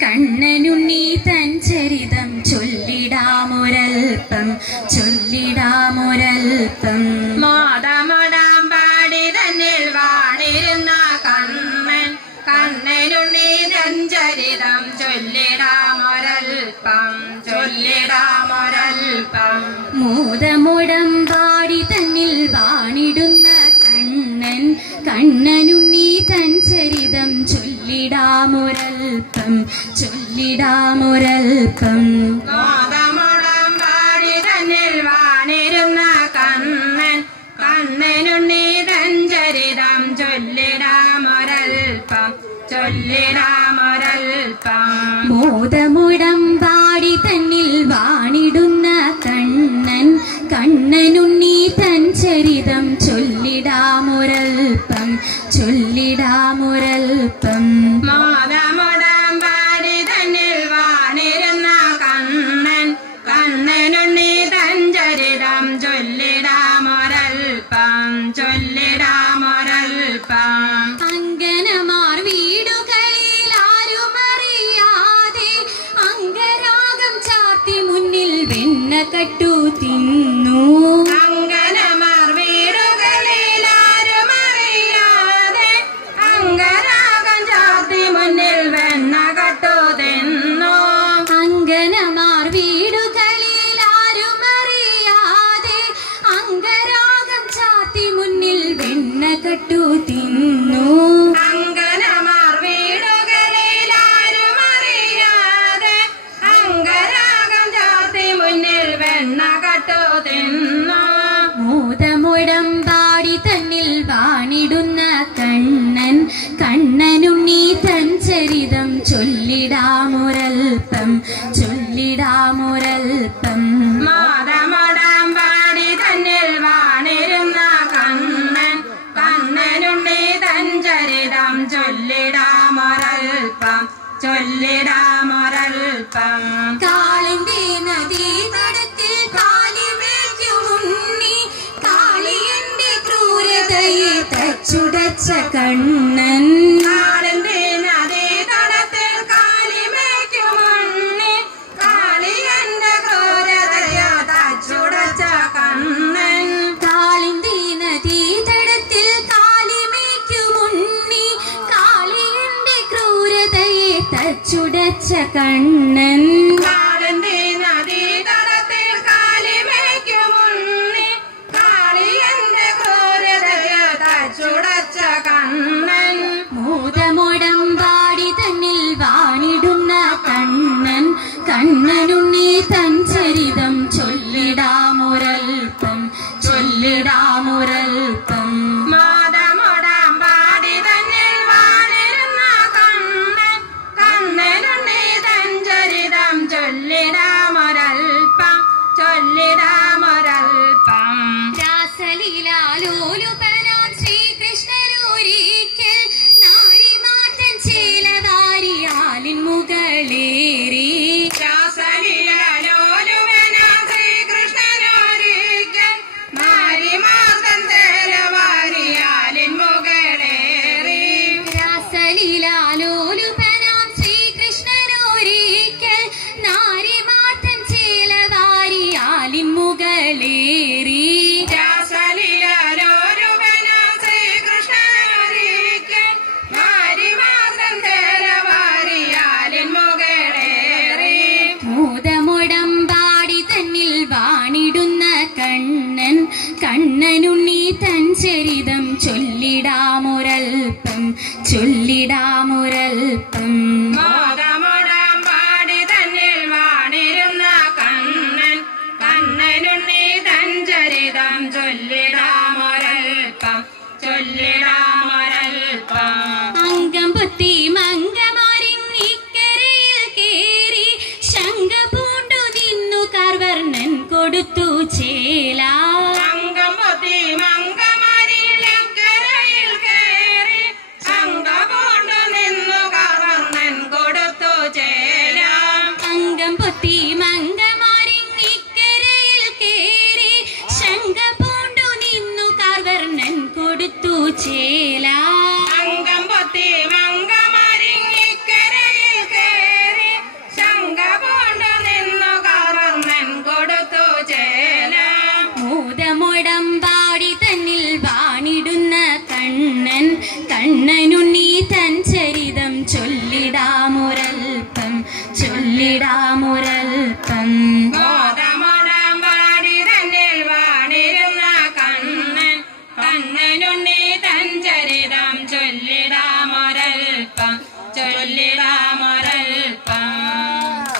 കണ്ണനുണ്ണി തൻ ചരിതം ചൊല്ലിടാമൊരൽപ്പം മോദമോദം പാടി തന്നിൽ വാണിരുന്ന കണ്ണനുണ്ണി തൻ ചരിതം ചൊല്ലിടാമൊരൽപ്പം മോദമോടം പാടി തന്നിൽ വാണിടുന്ന കണ്ണനുണ്ണി തൻ ചരിതം ചൊല്ലിടാമൊരൽപ്പം മോദമോടം പാടി തന്നിൽ വാണിരുന്ന കണ്ണനുണ്ണി തൻ ചരിതം ചൊല്ലിടാമൊരൽപ്പം മോദമോടം പാടി തന്നിൽ വാണിടുന്ന കണ്ണനുണ്ണി തൻ ചരിതം ചൊല്ലിടാമൊരൽപ്പം മോദമോദം പാടി തന്നിൽ വാണിരുന്ന കണ്ണനുണ്ണി തൻ ചരിതം ചൊല്ലിടാമൊരൽപ്പം അങ്കനമാർ വീടുകളിൽ ആരുമറിയാതെ അംഗരാഗം ചാർത്തി മുന്നിൽ വെണ്ണ കട്ടു തിന്നു. അങ്കനമാർ വീടുകളിൽ ആരുമറിയാതെ അംഗരാഗം ചാർത്തി മുന്നിൽ വെണ്ണ കട്ടു തിന്നു. അങ്കനമാർ വീടുകളിൽ ആരുമറിയാതെ അംഗരാഗം ചാർത്തി മുന്നിൽ വെണ്ണ കട്ടു തിന്നു. അങ്കനമാർ വീടുകളിൽ ആരുമറിയാതെ അംഗരാഗം ചാർത്തി മുന്നിൽ വെണ്ണ കട്ടു തിന്നു. മോദമോടം പാടി തന്നിൽ വാണിടുന്ന കണ്ണനുണ്ണി തൻ ചരിതം ചൊല്ലിടാമൊരൽപ്പം മോദമോദം പാടി തന്നിൽ വാണിരുന്ന കണ്ണനുണ്ണി തൻ ചരിതം ചൊല്ലിടാമൊരൽപ്പം കാളിന്റെ നദീ തടത്തിൽ കാലിമേക്കുമുണ്ണി കാളിയന്റെ ക്രൂരതയെ തച്ചുടച്ച കണ്ണൻ. കാളിന്റെ നദീ തടത്തിൽ കാലിമേക്കുമുണ്ണി കാളിയന്റെ ക്രൂരതയെ തച്ചുടച്ച കണ്ണൻ. കാളിന്റെ നദീ തടത്തിൽ കാലിമേക്കുമുണ്ണി കാളിയന്റെ ക്രൂരതയെ തച്ചുടച്ച കണ്ണൻ. കാളിന്റെ നദീ തടത്തിൽ കാലിമേക്കുമുണ്ണി കാളിയന്റെ ക്രൂരതയെ തച്ചുടച്ച കണ്ണൻ. മോദമോടം പാടി തന്നിൽ വാണിടുന്ന കണ്ണനുണ്ണി തൻ ചരിതം ചൊല്ലിടാമൊരൽപ്പം മോദമോദം പാടി തന്നിൽ വാണിരുന്ന കണ്ണനുണ്ണി തൻ ചരിതം ചൊല്ലിടാമൊരൽപ്പം രാസലീലാലോലുപനാം ശ്രീകൃഷ്ണനൊരിക്കൽ നാരിമാറ്റൻ ചേലവാരിയാലിൻ മുകളേറി. രാസലീലാലോലുപനാം ശ്രീകൃഷ്ണനൊരിക്കൽ നാരിമാർത്തൻ ചേലവാരിയാലിൻ മുകളേറി. രാസലീലാലോലുപനാം ശ്രീകൃഷ്ണനൊരിക്കൽ നാരിമാറ്റൻ ചേലവാരിയാലിൻ മുകളേറി. രാസലീലാലോലുപനാം ശ്രീകൃഷ്ണനൊരിക്കൽ നാരിമാർത്തൻ ചേലവാരിയാലിൻ മുകളേറി. മോദമോടം പാടി തന്നിൽ വാണിടുന്ന കണ്ണനുണ്ണി തൻ ചരിതം ചൊല്ലിടാമൊരൽപ്പം മോദമോദം പാടി തന്നിൽ വാണിരുന്ന കണ്ണനുണ്ണി തൻ ചരിതം ചൊല്ലിടാമൊരൽപ്പം അംഗം പൊത്തി മംഗമാരിങ്ങിക്കരയിൽ കേറി ശങ്ക പൂണ്ടു നിന്നു കാർവർണ്ണൻ കൊടുത്തു ചേല. അംഗം പൊത്തി മംഗമാരിക്കരയിൽ കേറി ശങ്ക പൂണ്ടു നിന്നു കാർവർണ്ണൻ മോതമൊടമ്പാടി തന്നിൽ വാണിടുന്ന കണ്ണൻ കണ്ണനുണ്ണി തൻ ചരിതം ചൊല്ലിടാമൊരൽപ്പം ചൊല്ലിടാമൊരൽപ്പം